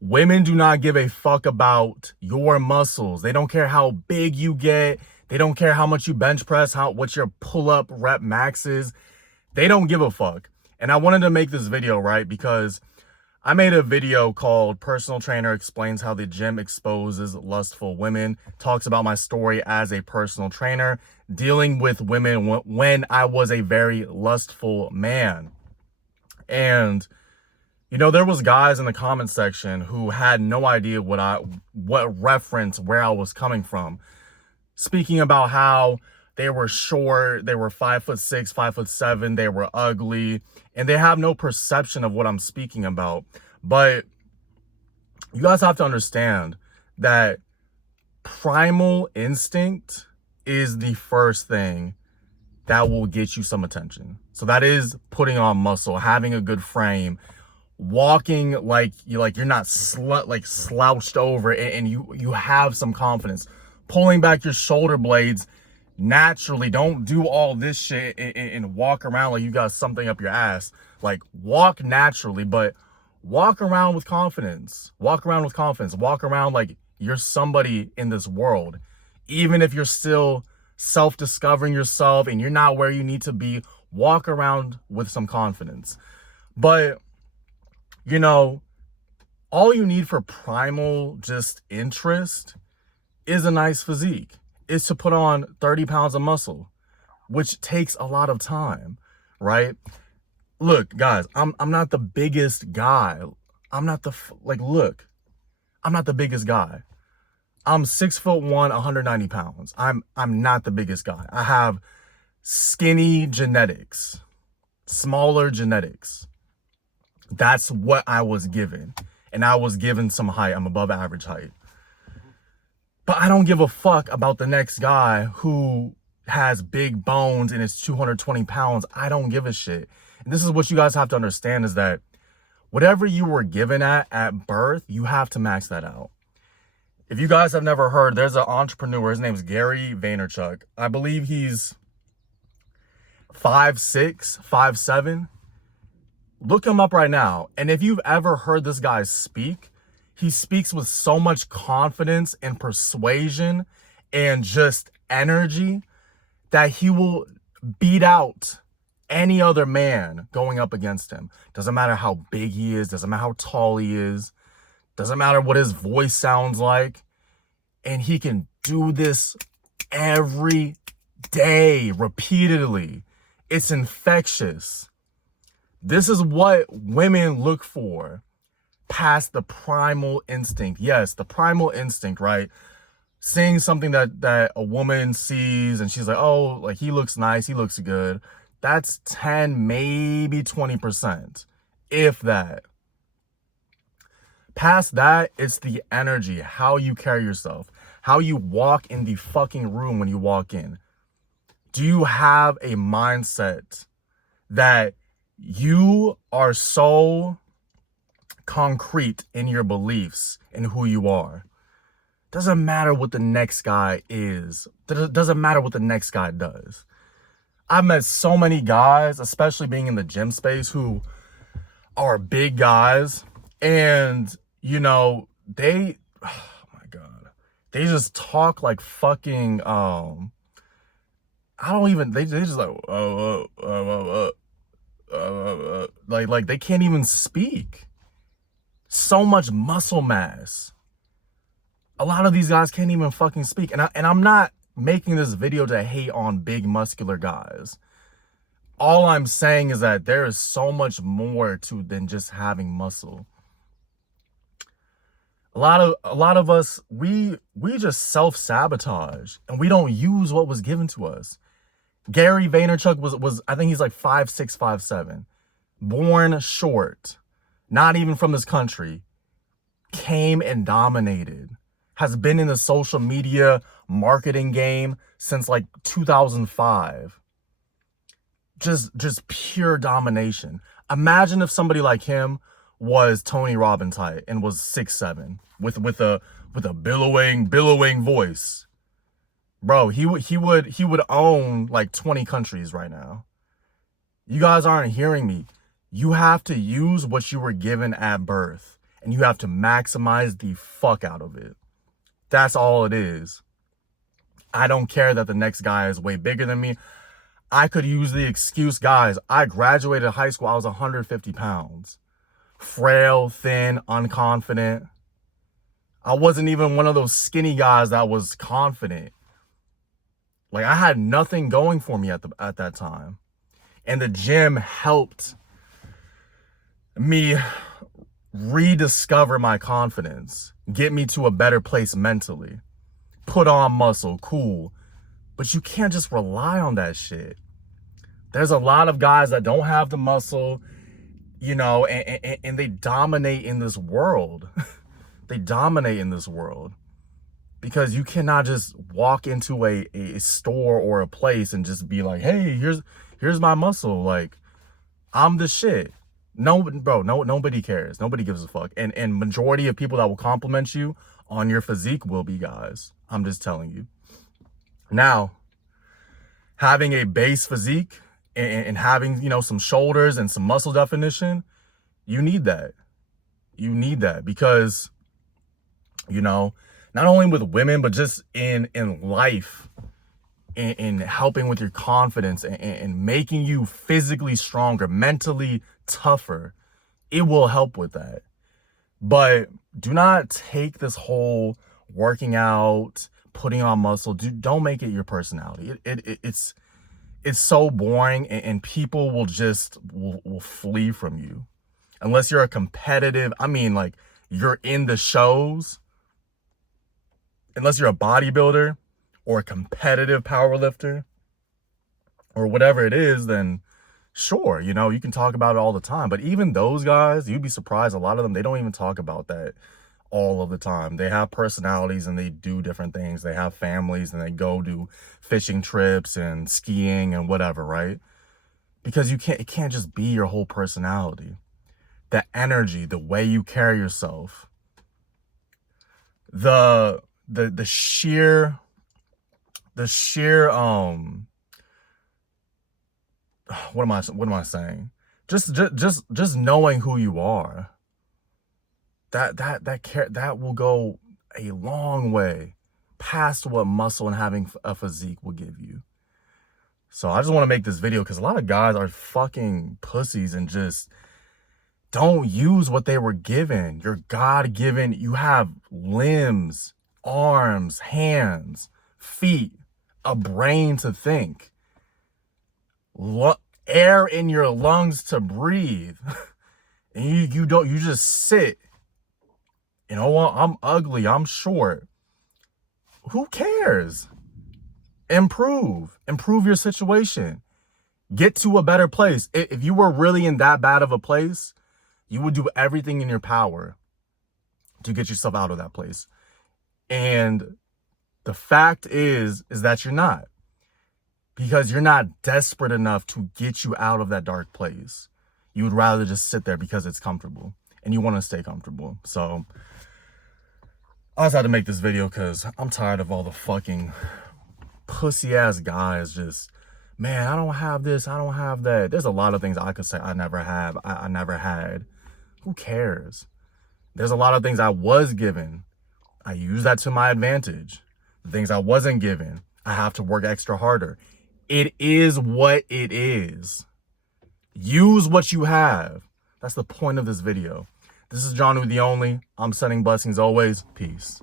Women do not give a fuck about your muscles. They don't care how big you get. They don't care how much you bench press, what your pull-up rep max is. They don't give a fuck. And I wanted to make this video, right? Because I made a video called Personal Trainer Explains How the Gym Exposes Lustful Women. Talks about my story as a personal trainer, dealing with women when I was a very lustful man. And you know, there was guys in the comment section who had no idea what reference, where I was coming from. Speaking about how they were short, they were 5'6", 5'7", they were ugly, and they have no perception of what I'm speaking about. But you guys have to understand that primal instinct is the first thing that will get you some attention. So that is putting on muscle, having a good frame, walking like you're not slouched over, and you have some confidence, pulling back your shoulder blades naturally. Don't do all this shit and walk around like you got something up your ass. Like, walk naturally, but walk around with confidence. Walk around like you're somebody in this world. Even if you're still self-discovering yourself and you're not where you need to be, walk around with some confidence. But you know, all you need for primal just interest is a nice physique. Is to put on 30 pounds of muscle, which takes a lot of time, right? Look, guys, I'm not the biggest guy. I'm not the biggest guy. I'm 6'1", 190 pounds. I'm not the biggest guy. I have skinny genetics, smaller genetics. That's what I was given. And I was given some height. I'm above average height. But I don't give a fuck about the next guy who has big bones and is 220 pounds. I don't give a shit. And this is what you guys have to understand, is that whatever you were given at birth, you have to max that out. If you guys have never heard, there's an entrepreneur. His name is Gary Vaynerchuk. I believe he's 5'6", 5'7". Look him up right now. And if you've ever heard this guy speak, he speaks with so much confidence and persuasion and just energy that he will beat out any other man going up against him. Doesn't matter how big he is, doesn't matter how tall he is, doesn't matter what his voice sounds like. And he can do this every day, repeatedly. It's infectious. This is what women look for past the primal instinct. Yes, the primal instinct, right? Seeing something that a woman sees and she's like, oh, like, he looks nice, he looks good. That's 10, maybe 20%, if that. Past that, it's the energy, how you carry yourself, how you walk in the fucking room when you walk in. Do you have a mindset that you are so concrete in your beliefs and who you are? Doesn't matter what the next guy is. Doesn't matter what the next guy does. I've met so many guys, especially being in the gym space, who are big guys, and you know, they, oh my God, they just talk like fucking, they just like they can't even speak. So much muscle mass. A lot of these guys can't even fucking speak. And I'm not making this video to hate on big muscular guys. All I'm saying is that there is so much more to than just having muscle. A lot of us, we just self-sabotage and we don't use what was given to us. Gary Vaynerchuk was I think he's like 5'6", 5'7", born short, not even from this country, came and dominated, has been in the social media marketing game since like 2005. Just pure domination. Imagine if somebody like him was Tony Robbins height and was 6'7", with a billowing voice. Bro, he would own like 20 countries right now. You guys aren't hearing me. You have to use what you were given at birth. and you have to maximize the fuck out of it. That's all it is. I don't care that the next guy is way bigger than me. I could use the excuse, guys, I graduated high school, I was 150 pounds. Frail, thin, unconfident. I wasn't even one of those skinny guys that was confident. Like, I had nothing going for me at that time. And the gym helped me rediscover my confidence, get me to a better place mentally, put on muscle, cool. But you can't just rely on that shit. There's a lot of guys that don't have the muscle, you know, and they dominate in this world. They dominate in this world because you cannot just walk into a store or a place and just be like, hey, here's my muscle. Like, I'm the shit. No, bro, nobody cares. Nobody gives a fuck. And majority of people that will compliment you on your physique will be guys. I'm just telling you. Now, having a base physique and having, you know, some shoulders and some muscle definition, you need that. You need that because, you know, not only with women, but just in life, in helping with your confidence and making you physically stronger, mentally tougher, it will help with that. But do not take this whole working out, putting on muscle, don't make it your personality. It's so boring, and people will flee from you. Unless you're a competitive, I mean, like, you're in the shows, unless you're a bodybuilder or a competitive powerlifter or whatever it is, then sure, you know, you can talk about it all the time. But even those guys, you'd be surprised, a lot of them, they don't even talk about that all of the time. They have personalities and they do different things. They have families and they go do fishing trips and skiing and whatever, right? Because it can't just be your whole personality. The energy, the way you carry yourself, the sheer what am I saying? Just knowing who you are. That will go a long way past what muscle and having a physique will give you. So I just want to make this video because a lot of guys are fucking pussies and just don't use what they were given. You're God-given. You have limbs, arms, hands, feet, a brain to think, air in your lungs to breathe. And you just sit. You know what? I'm ugly. I'm short. Who cares? Improve your situation. Get to a better place. If you were really in that bad of a place, you would do everything in your power to get yourself out of that place. And the fact is that you're not, because you're not desperate enough to get you out of that dark place. You would rather just sit there because it's comfortable and you want to stay comfortable. So I just had to make this video because I'm tired of all the fucking pussy ass guys just, man, I don't have this, I don't have that. There's a lot of things I could say I never have, I never had. Who cares? There's a lot of things I was given. I use that to my advantage. The things I wasn't given, I have to work extra harder. It is what it is. Use what you have. That's the point of this video. This is John Woo the Only. I'm sending blessings always. Peace.